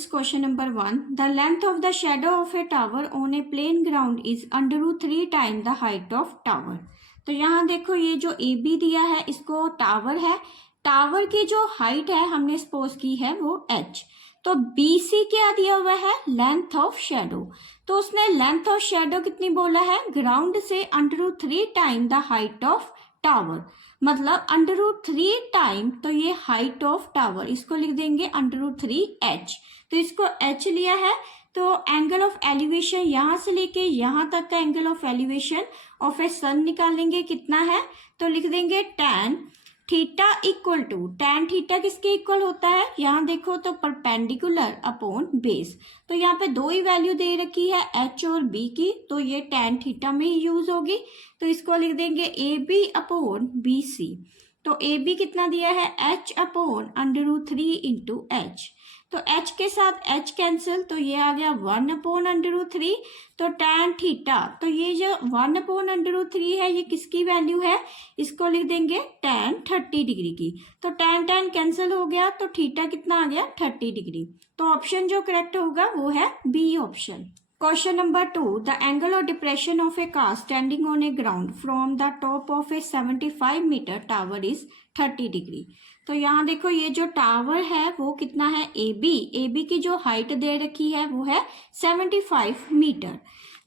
Students, question number 1. The length of the shadow of a tower on a plain ground is under root 3 times the height of tower. तो यहाँ देखो ये जो A B दिया है इसको tower है, टावर की जो हाइट है हमने सपोज की है वो h, तो बी सी क्या दिया हुआ है, लेंथ ऑफ शेडो। तो उसने लेंथ ऑफ शेडो कितनी बोला है, ग्राउंड से under root 3 time the height of tower, मतलब अंडर रूट 3 टाइम, तो ये हाइट ऑफ टावर, इसको लिख देंगे अंडर रूट 3 h। तो इसको h लिया है, तो एंगल ऑफ एलिवेशन यहां से लेके यहां तक का angle of elevation of a sun निकालेंगे, कितना है, तो लिख देंगे tan theta equal to, tan theta किसके इक्वल होता है, यहाँ देखो तो परपेंडिकुलर अपॉन बेस। तो यहाँ पे दो ही वैल्यू दे रखी है h और b की, तो ये tan थीटा में ही यूज होगी, तो इसको लिख देंगे A B upon B C. तो ए बी कितना दिया है, h upon under root 3 into H, तो h के साथ h कैंसिल, तो ये आ गया 1 अपॉन अंडर रूट 3। तो tan थीटा, तो ये जो 1 अपॉन अंडर रूट 3 है ये किसकी वैल्यू है, इसको लिख देंगे tan 30 डिग्री की। तो tan कैंसिल हो गया, तो थीटा कितना आ गया 30 डिग्री। तो ऑप्शन जो करेक्ट होगा वो है B option. Question number 2. The angle of depression of a car standing on a ground from the top of a 75 meter tower is 30 degree. तो यहाँ देखो ये जो टावर है वो कितना है, ए बी की जो हाइट दे रखी है वो है 75 मीटर।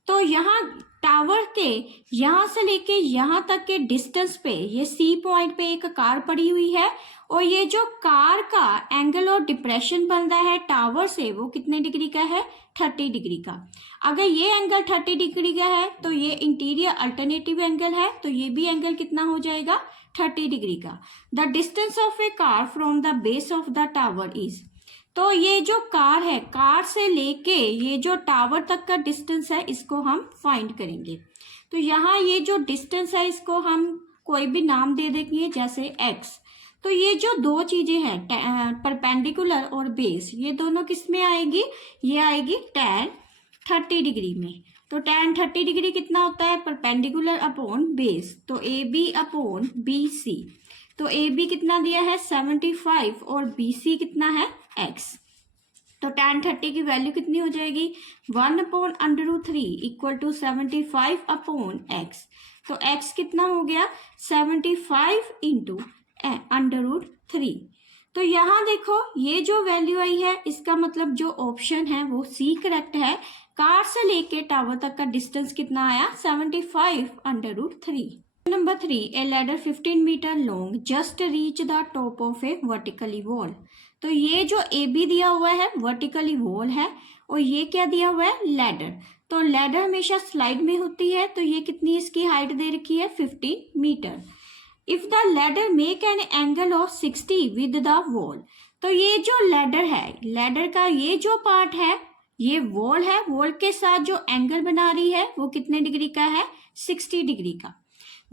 तो यहाँ टावर के यहाँ से लेके यहाँ तक के डिस्टेंस पे ये सी पॉइंट पे एक कार पड़ी हुई है, और ये जो कार का एंगल ऑफ डिप्रेशन बन रहा है टावर से वो कितने डिग्री का है, 30 डिग्री का। अगर ये एंगल 30 डिग्री का है तो ये इंटीरियर अल्टरनेटिव एंगल है, तो ये भी एंगल कितना हो जाएगा, 30 डिग्री का। The distance of a car from the base of the tower is, तो ये जो कार है, कार से लेके ये जो टावर तक का डिस्टेंस है इसको हम फाइंड करेंगे। तो यहाँ ये जो डिस्टेंस है इसको हम कोई भी नाम दे देंगे, जैसे x। तो ये जो दो चीजें हैं परपेंडिकुलर और बेस, ये दोनों किस में आएगी, ये आएगी tan 30 डिग्री में। तो tan 30 डिग्री कितना होता है, परपेंडिकुलर अपॉन बेस, तो A B upon B C. तो ए बी कितना दिया है 75 और बी सी कितना है x। तो tan 30 की वैल्यू कितनी हो जाएगी, 1 upon under root 3 equal to 75 upon x। तो x कितना हो गया 75 इंटू अंडर रूट 3। तो यहाँ देखो ये जो वैल्यू आई है इसका मतलब जो ऑप्शन है वो सी करेक्ट है। कार से लेके टावर तक का डिस्टेंस कितना आया, 75 under root 3। Number 3, a ladder 15 metre long just reach the top of a vertically wall. तो ये जो ए बी दिया हुआ है वर्टिकली वॉल है, और ये क्या दिया हुआ है, लैडर। तो लैडर हमेशा स्लाइड में होती है, तो ये कितनी इसकी हाइट दे रखी है, 15 metre. If the ladder make an angle of 60 with the wall, तो ये जो लैडर है, लैडर का ये जो पार्ट है, ये वॉल है, वॉल के साथ जो एंगल बना रही है वो कितने डिग्री का है, 60 डिग्री का।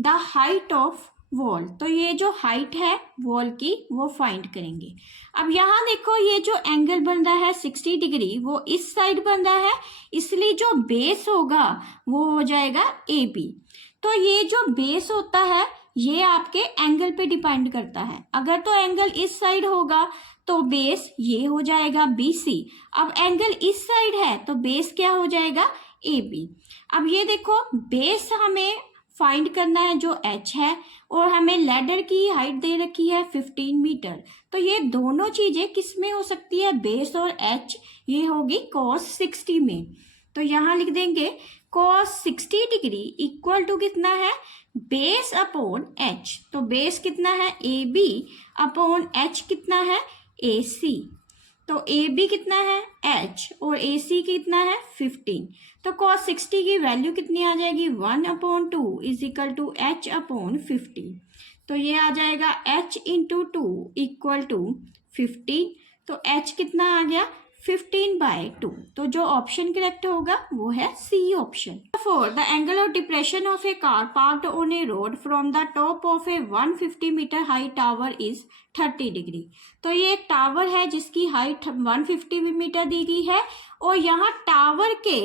द हाइट ऑफ वॉल, तो ये जो हाइट है वॉल की वो फाइंड करेंगे। अब यहाँ देखो ये जो एंगल बन रहा है 60 डिग्री वो इस साइड बन रहा है, इसलिए जो बेस होगा वो हो जाएगा ए बी। तो ये जो बेस होता है ये आपके एंगल पे डिपेंड करता है, अगर तो एंगल इस साइड होगा तो बेस ये हो जाएगा बी सी। अब एंगल इस साइड है तो बेस क्या हो जाएगा, ए बी। अब ये देखो बेस हमें फाइंड करना है जो h है, और हमें लैडर की हाइट दे रखी है 15 मीटर। तो ये दोनों चीजें किस में हो सकती है, बेस और h, ये होगी cos 60 में। तो यहाँ लिख देंगे cos 60 डिग्री इक्वल टू कितना है, बेस अपॉन h। तो बेस कितना है, ए बी अपॉन h कितना है, ए सी। तो ए बी कितना है h और ए सी कितना है 15। तो cos 60 की वैल्यू कितनी आ जाएगी, 1 upon 2 is equal to h upon 15। तो ये आ जाएगा h इंटू 2 इक्वल टू 15। तो h कितना आ गया 15/2। तो जो ऑप्शन करेक्ट होगा वो है C option. 4, the angle of depression of a car parked on a road from the top of a 150 metre high tower is 30 degree. तो ये एक टावर है जिसकी हाइट 150 मीटर दी गई है, और यहाँ टावर के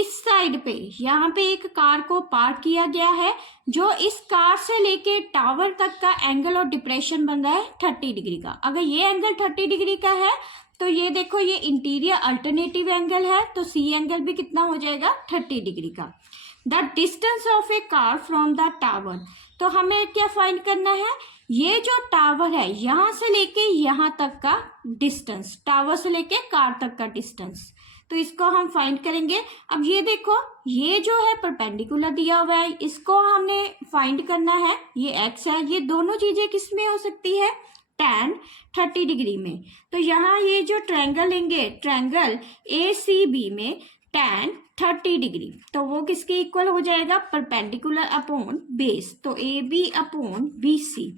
इस साइड पे यहाँ पे एक कार को पार्क किया गया है, जो इस कार से लेके टावर तक का एंगल ऑफ डिप्रेशन बन रहा है 30 डिग्री का। अगर ये एंगल 30 डिग्री का है तो ये देखो ये इंटीरियर अल्टरनेटिव एंगल है, तो सी एंगल भी कितना हो जाएगा 30 डिग्री का। The distance of a car from the tower, तो हमें क्या फाइंड करना है, ये जो टावर है यहाँ से लेके यहाँ तक का डिस्टेंस, टावर से लेके कार तक का डिस्टेंस, तो इसको हम फाइंड करेंगे। अब ये देखो ये जो है परपेंडिकुलर दिया हुआ है, इसको हमने फाइंड करना है, ये एक्स है, ये दोनों चीजें किस में हो सकती है, tan 30 डिग्री में। तो यहाँ ये जो ट्रायंगल लेंगे, ट्रायंगल ACB में tan 30 डिग्री, तो वो किसके इक्वल हो जाएगा, परपेंडिकुलर अपॉन बेस, तो AB अपॉन BC।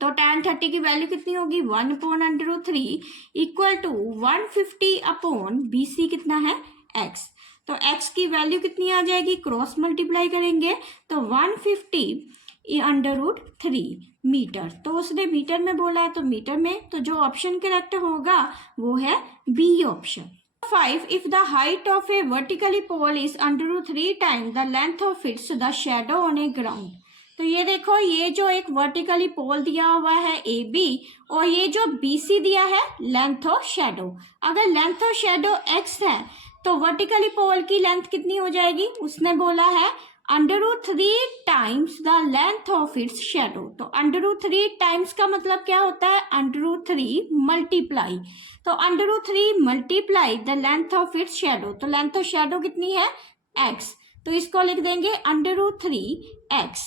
तो tan 30 की वैल्यू कितनी होगी, 1/√3 इक्वल टू 150 अपॉन BC कितना है, x। तो x की वैल्यू कितनी आ जाएगी, क्रॉस मल्टीप्लाई करेंगे तो 150/√3 मीटर, तो उसने मीटर में बोला है तो मीटर में, तो जो ऑप्शन करेक्ट होगा वो है B option. 5 if the height of a vertically pole is √3 times the length of its the shadow on a ground। तो ये देखो ये जो एक वर्टिकली पोल दिया हुआ है AB और ये जो BC दिया है लेंथ ऑफ शेडो, अगर लेंथ ऑफ शेडो x है तो वर्टिकली पोल की लेंथ कितनी हो जाएगी, उसने बोला है √3 times the length of its shadow. तो √3 टाइम्स का मतलब क्या होता है, √3 मल्टीप्लाई, तो √3 multiply the length of its shadow, तो लेंथ ऑफ शेडो कितनी है x, तो इसको लिख देंगे √3x।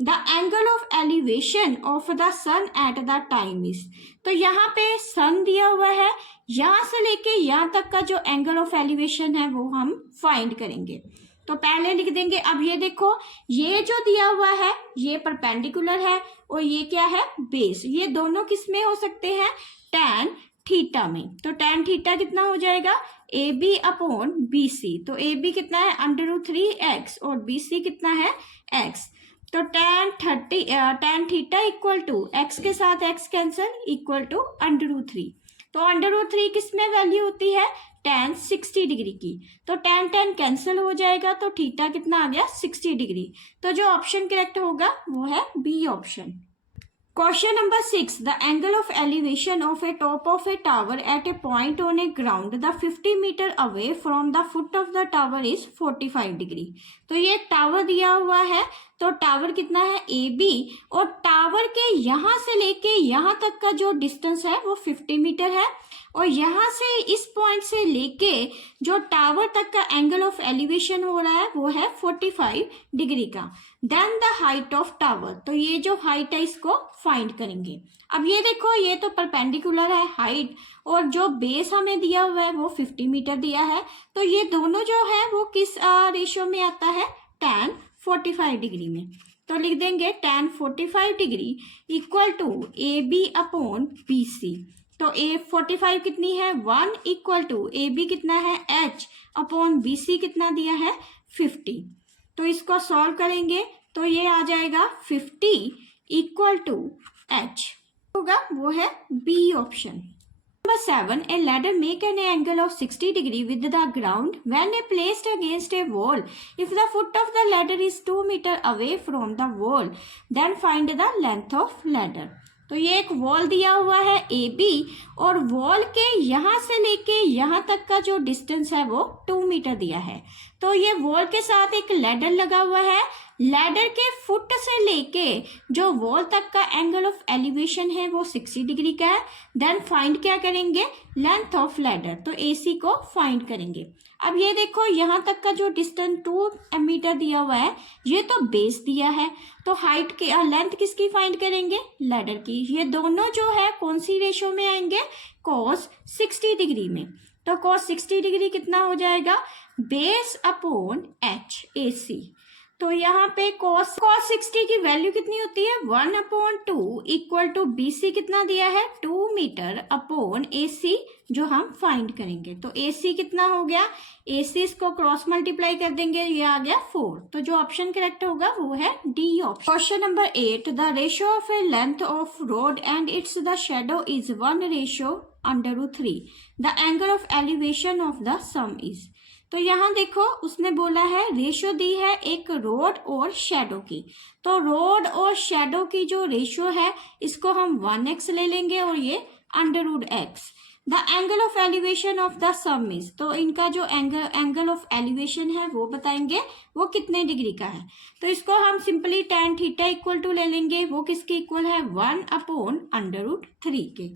The angle of elevation of the sun at the time is, तो यहाँ पे सन दिया हुआ है, यहाँ से लेके यहाँ तक का जो एंगल ऑफ एलिवेशन है वो हम फाइंड करेंगे, तो पहले लिख देंगे। अब ये देखो ये जो दिया हुआ है ये परपेंडिकुलर है और ये क्या है बेस, ये दोनों किस में हो सकते हैं, tan थीटा में, तो tan थीटा कितना हो जाएगा, AB अपॉन BC, तो AB कितना है √3x और BC कितना है x, तो tan theta equal to x के साथ x कैंसिल इक्वल टू √3, तो √3 किस में वैल्यू होती है, tan 60 डिग्री की, तो tan कैंसिल हो जाएगा, तो थीटा कितना आ गया 60 डिग्री, तो जो ऑप्शन करेक्ट होगा वो है B option. Question number 6. The angle of elevation of a top of a tower at a point on a ground the 50 meter away from the foot of the tower is 45 degree। तो ये एक tower दिया हुआ है, तो tower कितना है AB और टावर के यहाँ से लेके यहाँ तक का जो डिस्टेंस है वो 50 मीटर है और यहाँ से इस पॉइंट से लेके जो टावर तक का एंगल ऑफ एलिवेशन हो रहा है वो है 45 डिग्री का। Then the height of tower, तो ये जो हाइट है इसको फाइंड करेंगे। अब ये देखो ये तो परपेंडिकुलर है हाइट और जो बेस हमें दिया हुआ है वो 50 मीटर दिया है, तो ये दोनों जो है वो किस रेशियो में आता है, tan 45 डिग्री में, तो लिख देंगे tan 45 degree equal to AB upon BC। तो A45 कितनी है 1 इक्वल टू AB कितना है H अपॉन BC कितना दिया है 50। तो इसको सॉल्व करेंगे तो ये आ जाएगा 50 इक्वल टू H होगा, वो है B option. Number 7. A ladder make an angle of 60 degree with the ground when placed against a wall. If the foot of the ladder is 2 meter away from the wall, then find the length of ladder. तो ये एक wall दिया हुआ है AB और wall के यहाँ से लेके यहाँ तक का जो डिस्टेंस है वो 2 मीटर दिया है। तो ये वॉल के साथ एक लैडर लगा हुआ है, लैडर के फुट से लेके जो वॉल तक का एंगल ऑफ एलिवेशन है वो 60 डिग्री का है। देन फाइंड क्या करेंगे, लेंथ ऑफ लैडर, तो AC को फाइंड करेंगे। अब ये देखो यहाँ तक का जो डिस्टेंस 2 मीटर दिया हुआ है ये तो बेस दिया है, तो हाइट की लेंथ किसकी फाइंड करेंगे, लैडर की। ये दोनों जो है कौन सी रेशो में आएंगे, cos 60 डिग्री में, तो cos 60 डिग्री कितना हो जाएगा, बेस अपॉन H AC। तो यहाँ पे cos 60 की वैल्यू कितनी होती है 1/2 इक्वल टू BC कितना दिया है 2 मीटर अपॉन AC जो हम फाइंड करेंगे। तो AC कितना हो गया, AC इसको क्रॉस मल्टीप्लाई कर देंगे, ये आ गया 4। तो जो ऑप्शन करेक्ट होगा वो है D option. Question number 8, the ratio of a length of road and it's the shadow is 1/√3। The angle of elevation of the some is. तो यहाँ देखो उसने बोला है रेशियो दी है एक रोड और शेडो की, तो रोड और शेडो की जो रेशियो है इसको हम 1x ले लेंगे और ये √x। The angle of elevation of the some is, तो इनका जो एंगल ऑफ एलिवेशन है वो बताएंगे वो कितने डिग्री का है। तो इसको हम simply tan theta equal to ले लेंगे, वो किसके इक्वल है 1/√3 के।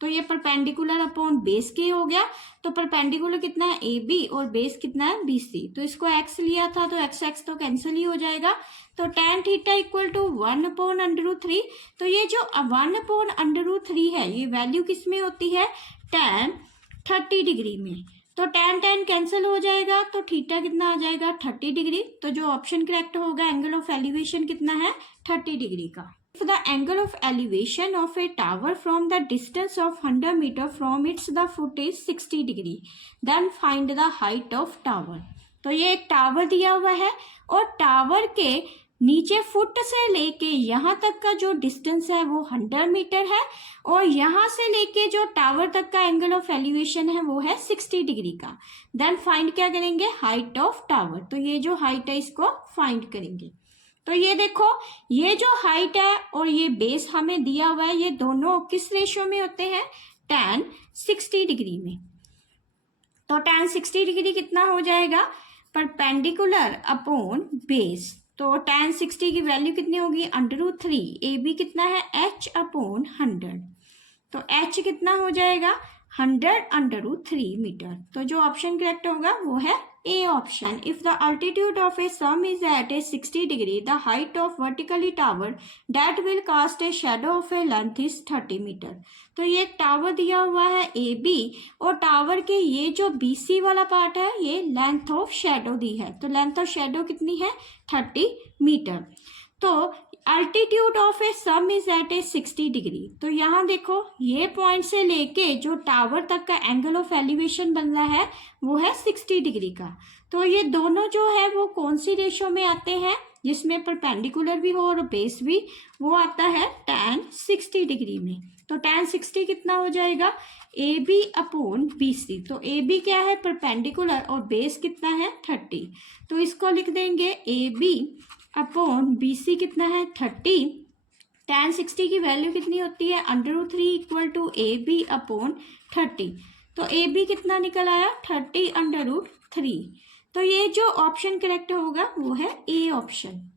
तो ये परपेंडिकुलर अपॉन बेस के हो गया। तो परपेंडिकुलर कितना है AB और बेस कितना है BC। तो इसको x लिया था तो x तो कैंसिल ही हो जाएगा। तो tan थीटा इक्वल टू 1/√3। तो ये जो 1/√3 है ये वैल्यू किस में होती है, tan 30 डिग्री में। तो tan कैंसिल हो जाएगा तो थीटा कितना आ जाएगा 30 डिग्री। तो जो ऑप्शन करेक्ट होगा एंगल ऑफ एलिवेशन कितना है 30 डिग्री का। If the angle of elevation of a tower from the distance of 100 meter from its the foot is 60 degree, then find the height of tower। तो ये एक tower दिया हुआ है और टावर के नीचे फुट से लेके यहाँ तक का जो डिस्टेंस है वो 100 मीटर है और यहाँ से लेके जो टावर तक का एंगल ऑफ एलिवेशन है वो है 60 डिग्री का। देन फाइंड क्या करेंगे, हाइट ऑफ टावर। तो ये जो हाइट है इसको फाइंड करेंगे। तो ये देखो ये जो हाइट है और ये बेस हमें दिया हुआ है ये दोनों किस रेशियो में होते हैं, tan 60 डिग्री में। तो tan 60 डिग्री कितना हो जाएगा, परपेंडिकुलर अपॉन बेस। तो tan 60 की वैल्यू कितनी होगी √3। AB कितना है h/100। तो h कितना हो जाएगा 100/√3 मीटर। तो जो ऑप्शन करेक्ट होगा वो है A option. If the altitude of a sum is at a 60 degree the height of vertically tower that will cast a shadow of a length is 30 metre. तो ये एक टावर दिया हुआ है AB और टावर के ये जो BC वाला पार्ट है ये लेंथ ऑफ शेडो दी है। तो लेंथ ऑफ शेडो कितनी है 30 मीटर। तो altitude of a sum is at a 60 degree. तो यहाँ देखो ये पॉइंट से लेके जो टावर तक का एंगल ऑफ एलिवेशन बन रहा है वो है 60 डिग्री का। तो ये दोनों जो है वो कौन सी रेशो में आते हैं, जिसमें परपेंडिकुलर भी हो और बेस भी, वो आता है tan 60 डिग्री में। तो tan 60 कितना हो जाएगा AB/BC। तो AB क्या है परपेंडिकुलर और बेस कितना है 30। तो इसको लिख देंगे AB/BC कितना है 30। tan 60 की वैल्यू कितनी होती है √3 इक्वल टू AB/30। तो AB कितना निकल आया 30/√3। तो ये जो ऑप्शन करेक्ट होगा वो है A ऑप्शन।